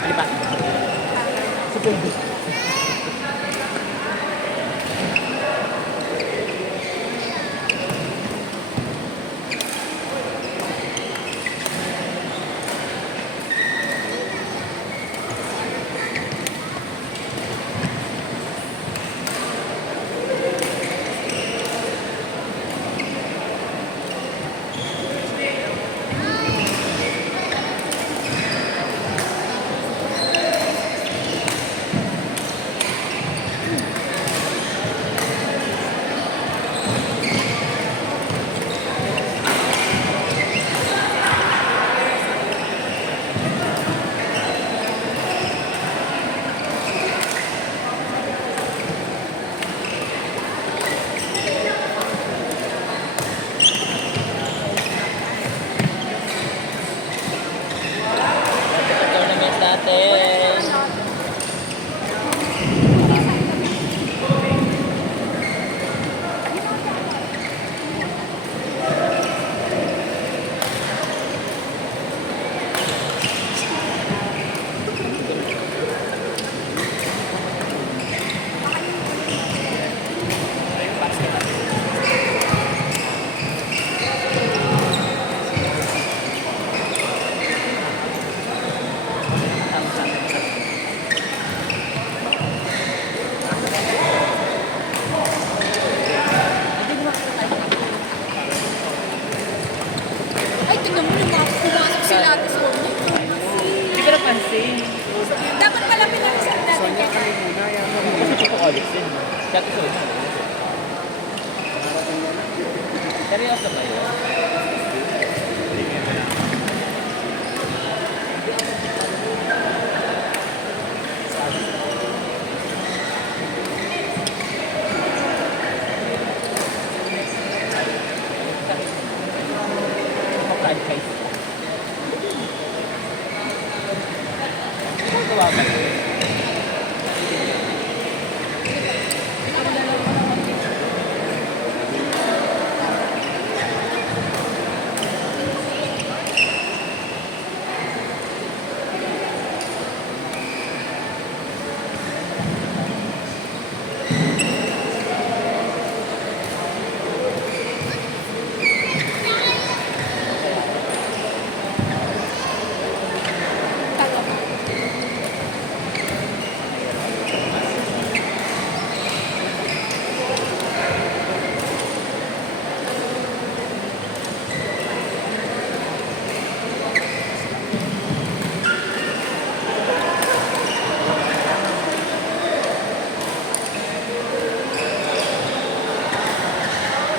Palipat. Supundo. Tournament natin. Ay, tingnan mo naman. Pumasok sila at Sonia. Hindi ko napansin. Dapat pala pinakasal natin kay Carl. Kasi ito Alex din. Siya ito na. Seryoso ba yun? Franchise. Ito ba ba?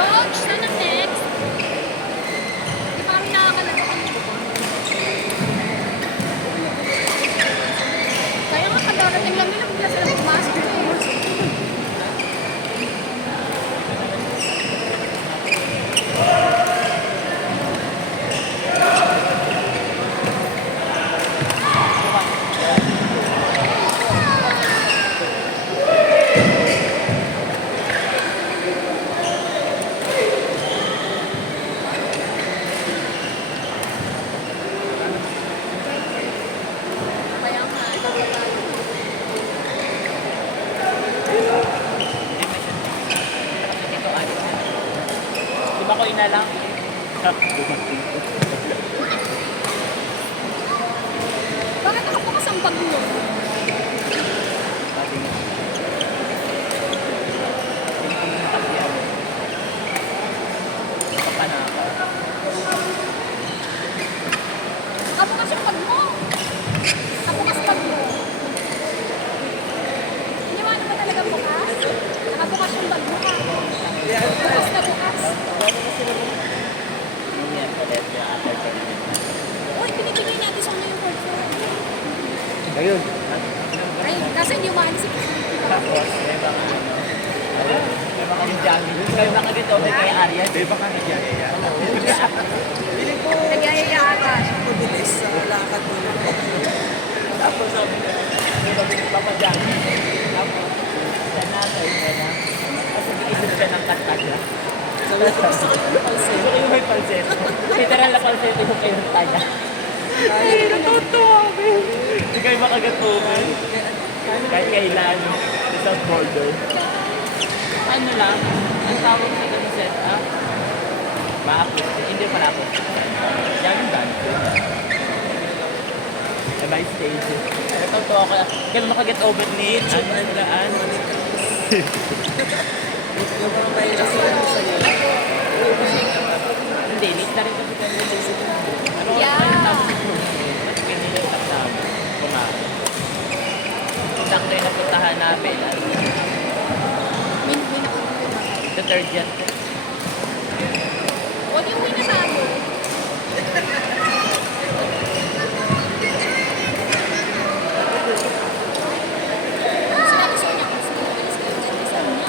Coach, saan ang next? Di pa kami nakakalagay. Kaya nga kadarating lang nila, bigla sila pumasok eh. Kaya nga, dapat tayo. Di ba ko inalang? Bakit nakabukas ang bag mo? Nakabukas yung bag mo. Nakabukas bag mo. Iniwanan mo talaga bukas? Nakabukas yung bag mo ha. Bukas na bukas. Uy, binibigay natin sa mga yung portfolio. Ayun. Ay, kasi hindi umani si Tapos, may mga may mga jogging. Kayo baka dito, may kaya Arya. May baka nagyayaya. Nagyayaya ata siya. Mabilis sa lakad mo. Tapos sabi niya, may bago papajogging. Tapos, siya na, kayo na. Tapos nag-iisip siya ng kanta. Sabi ko, gusto ko yung palsero. Gusto ko yung may palseto. Literal na palseto yung kayo tanya. Ay, natutuwa kami. Hindi kayo makagatuman. Kahit kailan. Without border. Ano lang, ang tawag sa ganun set up. Maapos. Hindi pala ako. Yan yung dance. May stages. Natutuwa ko. Ganun makaget over need. Ano daan. Yung mga may nasulat sa'yo. Hindi, late na rin kasi kami. Ano Yeah. oras na tapos ito? Kasi kanina yung tak namin. Kumain. Sakto yung napuntahan namin. May nakakita. The third yan. Huwag yung win na tayo. Sinabi sa kanya kasi alis ka dyan kasi niya.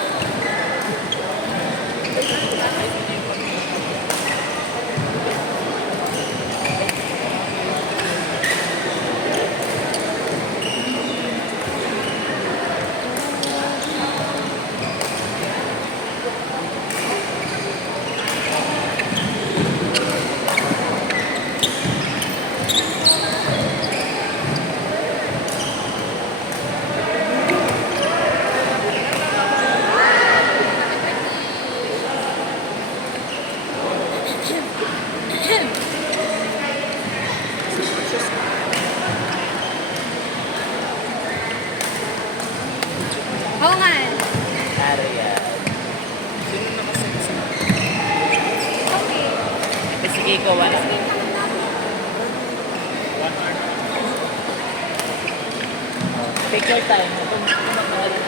Oo nga. Ariel. Sino nakasend sa Okay. Kasi Kiko wala. Take your time. Kung magmahal yung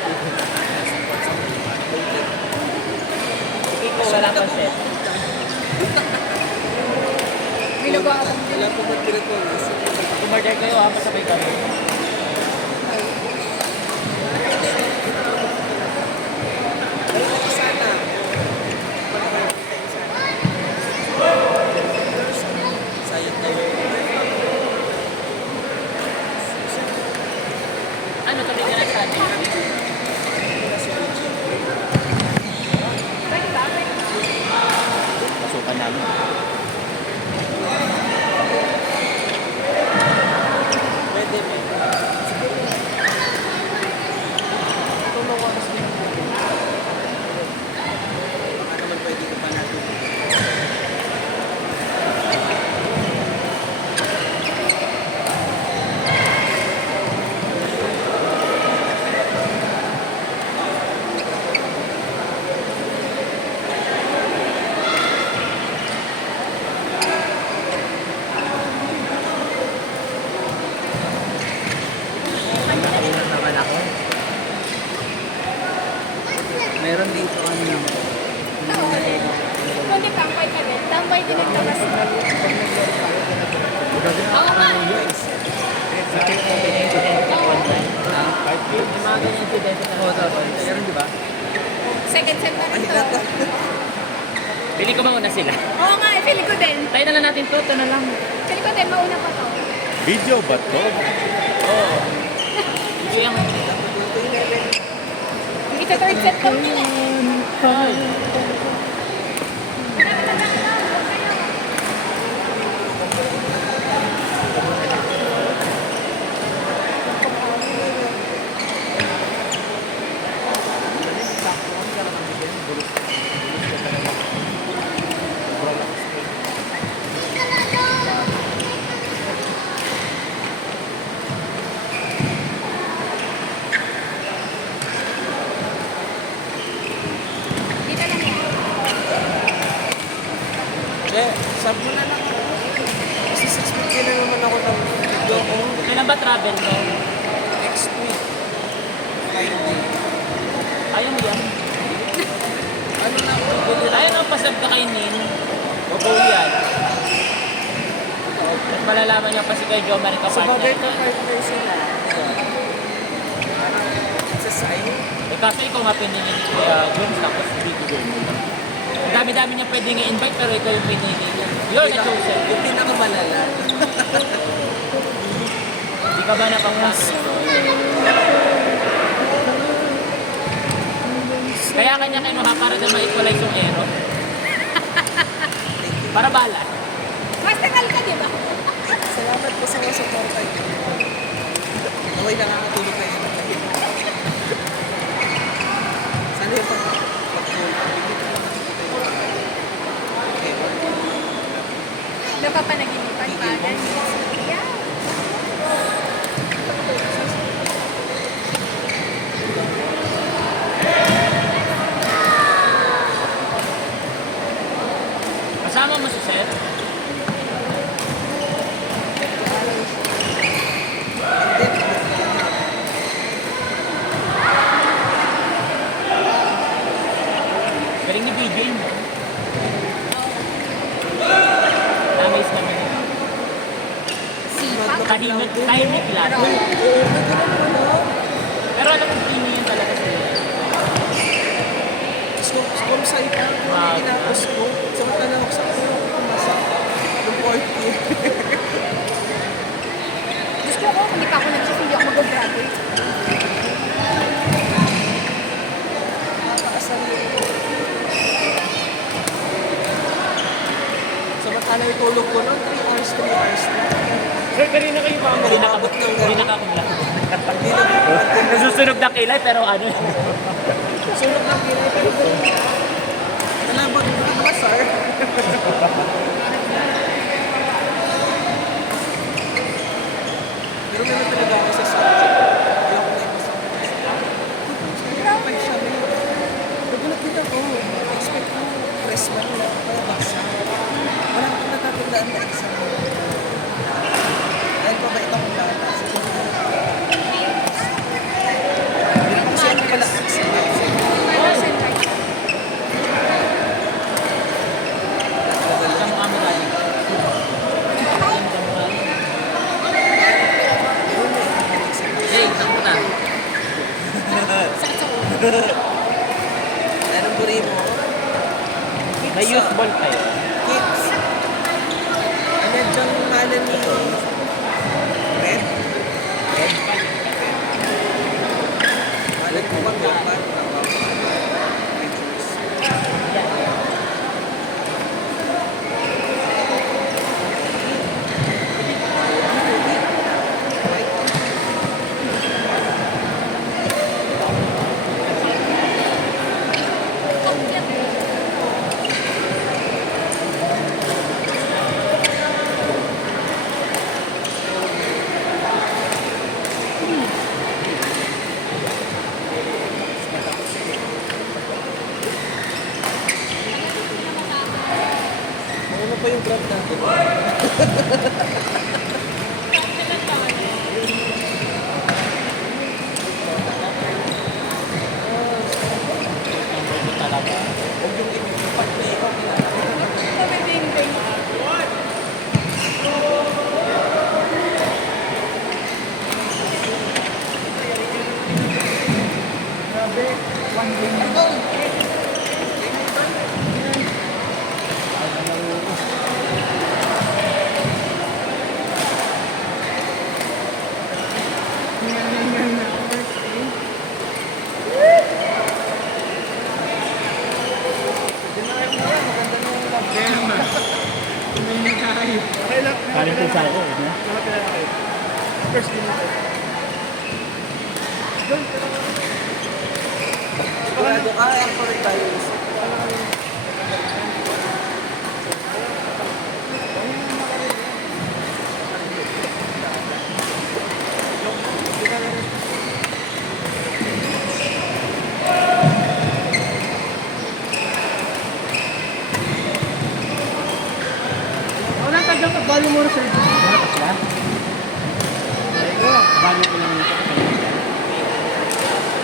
Si Kiko wala pa set. Binugo ako. Wala po ba pinag-congress? Kumorder kayo ha, masabay kami. Sana. Sayang daw. Ano, tuloy ka na sa atin? Pwede ba? Pasukan namin. Pwede, pwede. Baka naman pwede ka pa natin. Nakailan naman ako. Meron dito ano. Kundi tambay ka din. Tambay din ang labas mo. Oo nga. Second combination and one time. Yung mga ganyan incident na meron di ba? Second set na rin Ay, to. gata. Pili ko mauna sila. Oo nga, feel ko din. Tayo na lang natin to, ito na lang. Feel ko din, mauna pa to. Video ba to? Oo. Ito yung... Ito third set daw nila. Ay. Dito lang yan. Eh, sab mo na lang. Kasi 6 na naman ako ng video ko. Kailan ba travel mo? Next week. Friday. Ayaw mo yan. Ano na ako? Bili lang. Ayaw nang pasab ka kay Nin. Babaw yan. At malalaman niya pa si kay Jo Marie Sa bagay kapartner. ko, partner sila. Sa sign. Eh kaso ikaw nga pinili ni Kuya Jones tapos bibigay mo lang. Ang dami-dami niya pwedeng i-invite pero ikaw yung pinili niya. You're the chosen. Yung pinakamalala. Hindi ka ba napapasok? Kaya kanya kinuha para na ma-equalize yung ero. Para bala. Mas tagal ka, di ba? Salamat ay nakakatulog kayo. Sana yung pag-tulog. Okay. Napapanaginipan pa. Yeah. Kasama mo si Seth? Galing ni BJ mo. Namiss naman yun. Sipag. Tahimik lang. Pero alam mo, pini yun talaga sila. Kung sa ipa, kung tinapos ko, samantala ako sa masa. Yung 40. Gusto ko, hindi pa ako nag-shift, hindi ako mag-graduate. Napakasali ko. Samantala yung tulog ko noon, 3 hours na. Sir, kanina kayo pa mo. Hindi nakakabla. Nasusunog na kilay, pero ano. Sunog ng kilay, pero nalabot ng mga sir. Pero meron talaga ako sa subject. Kaya ako na yung pag siya may nagulat din ako. Expect mo, freshman mo, kaya baksa. Wala akong natatandaan na exam. Dahil pa ba itong bata? Kasi ano pala exam? Isang kami galing. Hey, isang puta. Sakit sa ulo. Anong guri mo? May youth ball kayo. Kids. Ano dyan ngalan ni Red? Red? Ngalan ko ba Red? Ano pa yung brand natin? Talaga. Huwag yung impact na ikaw Kaling sa ako. sigurado ka, ako rin tayo. Wala ka dyan, balo mo sir. Bago ko lang ito.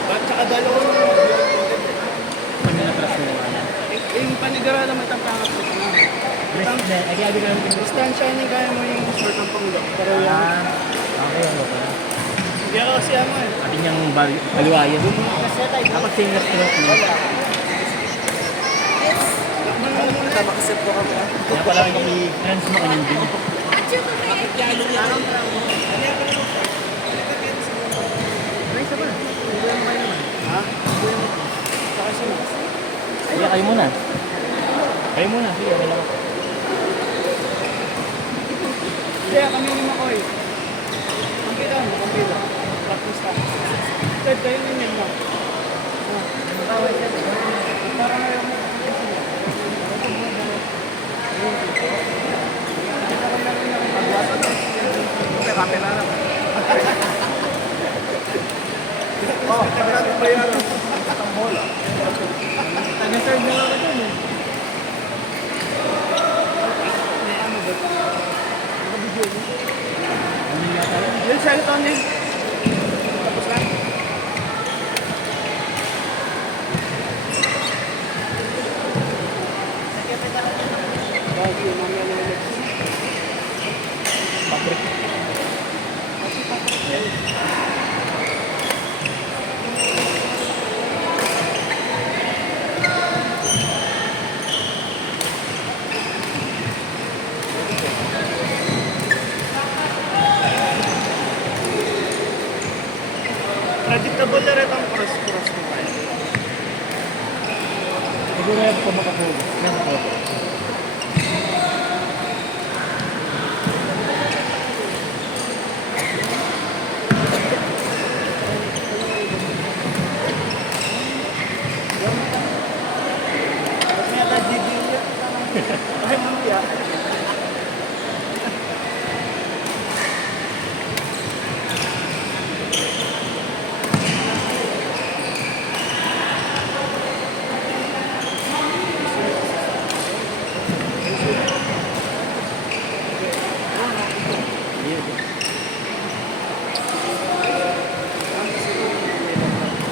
Ba't saka dalawa mo? Pag na-atras mo naman. Yung panigara naman itang pangat ko na. Ay, kaya din namin yung Distansya niya kaya mo yung short ng pangulo. Pero yan. okay, ano ba? Hindi ako kasi ano eh. Pati niyang baliwayan. Dapat single stroke mo. Tama kasi po kami. Kaya pala i-trans mo kanyang din. At yung kumain. Ha? Saka siya. Sige, kayo muna. Kayo muna. Sige, wala ko. Hindi, kami ni Makoy. Kumpila mo, kumpila. Tatlo Sir, kayo yung yun mo. Parang ayaw mo. Oh, pagkatapos ba yan? Taga-serve na ako dun eh. Yung cellphone eh. Tapos lang. Bakit mamaya na ulit? Predictable na rin ang cross-cross mo kayo. Siguro yan po makatulog. Kasi yata GD yan. Ay, mamaya.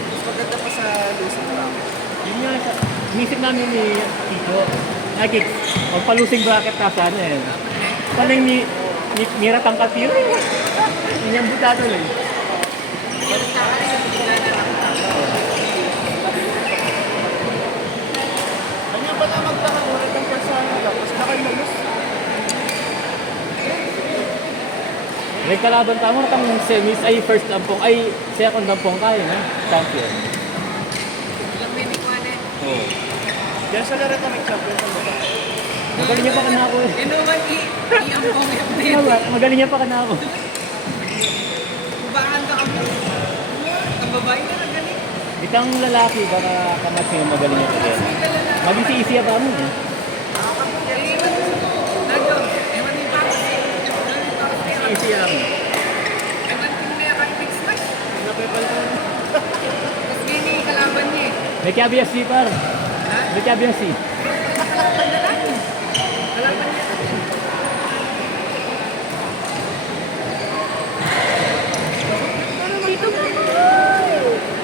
Mas maganda pa sa losing round. Yun nga, inisip namin ni Tito. Lagi, magpalusing bracket ka sana eh. Paano yung mira tangkat yun? Yun yung butado lang. Kanya ba na magkakaroon ng persona tapos na kayo nalus? May kalaban tamo tang semis ay first ampong ay second ampong kayo na champion. Oo. Diyan sa laro ka mag-champion sa baba. Magaling niya pa ka na ako eh. Inuman i-ampong Magaling niya pa ka na ako. Kubaan ka kamo. Ang babae na nagaling. Bitang lalaki baka kamatch yung magaling niya pa din. Maging si Isia pa mo eh. Nagyo. Ewan ni Pax. Si Isia lang. Ewan din may akal-fix na. Tapos gini kalaban niya eh. May kabias si par. May kabias si. Kalaban niya.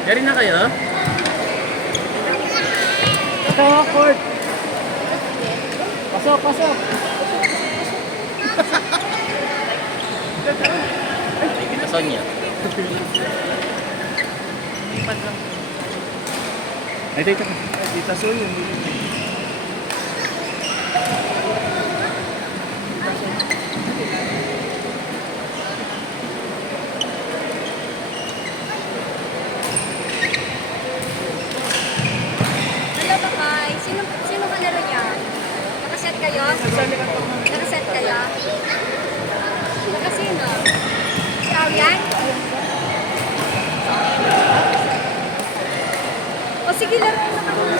Dari na kayo? Ito, court. Pasok, pasok. Ay, kinason niya. Ito, ito. Dita so yun. Hello, Bakay. Sino kalaro niya? Nakaset kayo? Nakaset kayo? Nakasino? Ikaw yan? O sige, laro naman.